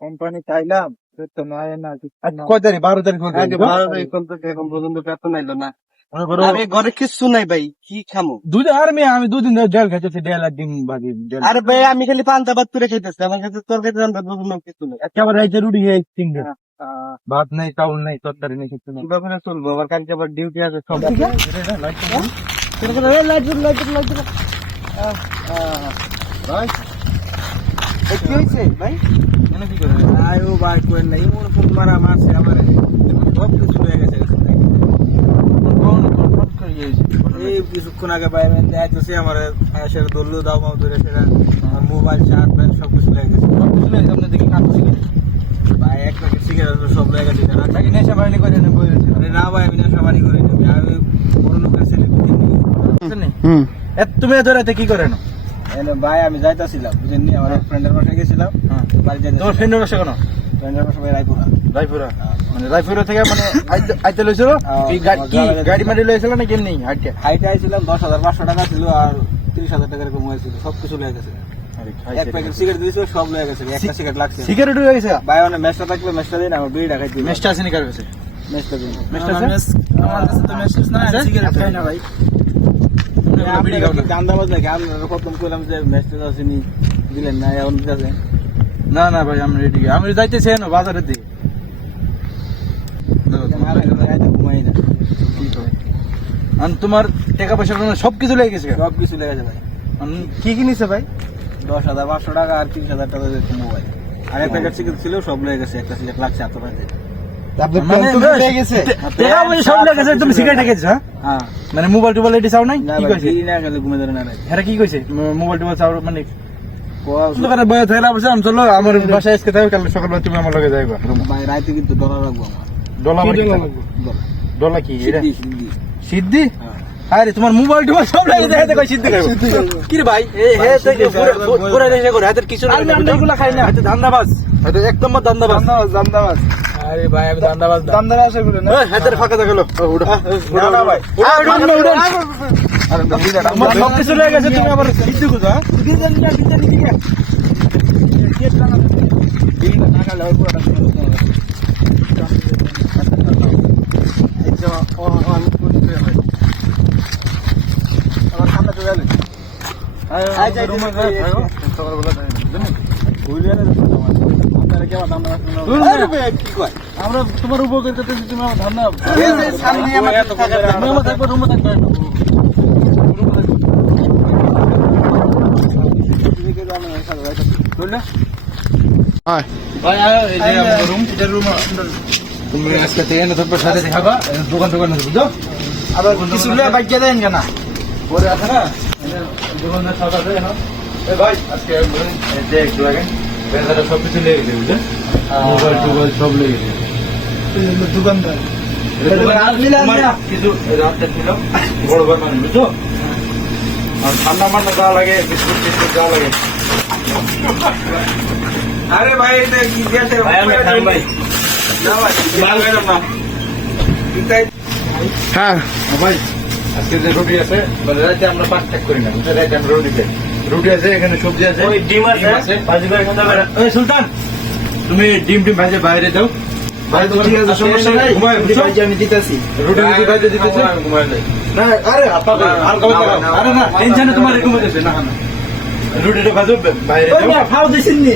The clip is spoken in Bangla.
কোম্পানি চাইলাম তো নয় না কয় তারিখ 12 তারিখ হয়ে গেল। 12 তারিখ থেকে এখন পর্যন্ত বেতন আইলো না। আরে ঘরে কিচ্ছু নাই ভাই, কি খামো? আমি 2 দিন ধরে ডাল খাইতেছি, ডাল আর ডিম ভাজি। আরে ভাই আমি খালি পান্তা ভাত করে খাইতেছি, আমার কাছে তরকারি রান্না কিছু নেই। একেবারে রাইতে রুটি খেয়ে তিনটে, ভাত নেই, চাউল নেই, তরকারি নেই, কিছু নেই। কিভাবে চলবো? আবার কালকে আবার ডিউটি আছে সব। ভাই কি হয়েছে ভাই? কি করে আয়ো ভাই করেন না, এমন ফোন মারা মারছে আমার, সব কিছু হয়ে গেছে। এই কিছুক্ষণ আগে বাইরে যাইতেছি, আমার সেটা দল্লু দাও মাও ধরে সেটা মোবাইল চার্জ প্যান্ট সব কিছু লেগে গেছে। আপনার দেখি কাটছি ভাই এক প্যাকেট সিগারেট সব লেগে গেছে। নাকি নেশা বাহিনী করে নেবো। না ভাই আমি নেশা বাড়ি করে নেবো, আমি বড় লোকের ছেলে। তুমি এত রাতে কি করে না? ভাই আমি যাইতেছিলাম বুঝেননি, আমার ফ্রেন্ডের বাসায় গেছিলাম। বাড়ি যাই। তোমার ফ্রেন্ডের বাসা কেন? ফ্রেন্ডের বাসা ভাই রায়পুরা। রায়পুরা মানে রায়পুরা থেকে মানে আইতে লইছিল গাড়ি মারি লইছিল না কেমনি হাইটে? হাইটে আইছিলাম, 10,500 টাকা ছিল আর 30,000 টাকার এরকম হয়েছিল, সবকিছু লেগে গেছে। এক প্যাকেট সিগারেট দিয়েছিল, সব লেগে গেছে। একটা সিগারেট লাগছে। সিগারেট হয়ে গেছে ভাই মানে মেসটা থাকলে মেসটা দিন, আমার বিড়ি ঢাকাই দিই। মেসটা আছে নি কার কাছে? মেসটা দিন। মেসটা আছে? আমার কাছে তো মেস না, সিগারেট খাই না ভাই। বিড়ি খাও না? দান্দাবাজ নাকি? আমি প্রথম কইলাম যে মেসটা আসেনি, দিলেন না, এখন দিতেছে। না না ভাই আমি রেডি, আমি যাইতেছি না বাজারের দিকে। ঘুমাই না। আর তোমার টাকা পয়সা সবকিছু লেগে গেছে? সব কিছু লেগে যাবে। কি কিনেছে ভাই? 10,500 টাকা আর 30,000 টাকা দিয়ে মোবাইল আর এক প্যাকেট সিগারেট ছিল, সব লেগে গেছে। একটা সিগারেট লাগছে এত টাকা। তুমি সিগারেট খেয়েছো? হ্যাঁ মানে মোবাইল টোবাইল এটি চাও নাই? না কি ভাই, কইছে? বিড়ি না খেলে ঘুমে ধরে না রে। হ্যাঁ কি কইছে? মোবাইল টোবাইল চাও মানে কোয়া দোকানে বয়ে থাকলে বলছিলাম চলো আমার বাসায় আজকে থাকবে, কাল সকালবেলা তুমি আমার লগে যাইবা। ভাই রাইতে কিন্তু ডলার রাখবো আমার। ডলা ডলা কি এটা? সিদ্ধি? আরে তোমার মোবাইল টোবাইল সব লাগে দেখাতে কই সিদ্ধি খাইবো কি রে ভাই? হে থেকে পুরো নেশা করে হাতের কিছু না। আমি এগুলা খাই না, হাতে ধান্দাবাজ, হাতে এক নম্বর ধান্দাবাজ। দান্দাবাজ। আরে ভাই আমি ধান্দাবাজ না, দান্দাবাজ আছে বলে না। এই হাতের ফাঁকা দেখালো উড়ো না না ভাই, উড়ো। আরে আমার সব কিছু লেগে গেছে, তুমি আবার সিদ্ধি কোথা? আমরা তোমার উপকার করতেছি, তুমি আমার ধান্দা থাকবো, রুমে থাকবে। তুমি আজকে থেকে থাকবে, সাথে দেখাবা দোকান টোকান বুঝো। আবার কিছু বাচ্চা দেন কেনা পরে আছে না দোকানদার সব আছে। ভাই আজকে একটু আগে সবকিছু লেগে গেছে বুঝলেন, মোবাইল টোবাইল সব লেগে গেছে। দোকানদার কিছু রাত্রে ছিল বড় বড় মানুষ বুঝছো, আর ঠান্ডা মান্ডা যাওয়া লাগে, বিস্কুট টিস্কুট যাওয়া লাগে। আরে ভাই এটা কি দিয়েছে ভাই? আমি খাই ভাই না ভাই, মাল বের না। হ্যাঁ ভাই আজকে যে রুটি আছে, মানে রাতে আমরা 5 টাক করি না, রাতে আমরা রুটি আছে, এখানে সবজি আছে, ওই ডিম আছে, ভাজি করে খেতে পারে। ওই সুলতান তুমি ডিম ভাজে বাইরে দাও। ভাই তোমার সমস্যা নাই, আমি দিতেছি। রুটি ভাজে দিতেছে না। আরে আরে না টেনশনে তোমার এরকম হচ্ছে না, রুটিটা ভাজো বাইরে দাও। খাও দিছিনি।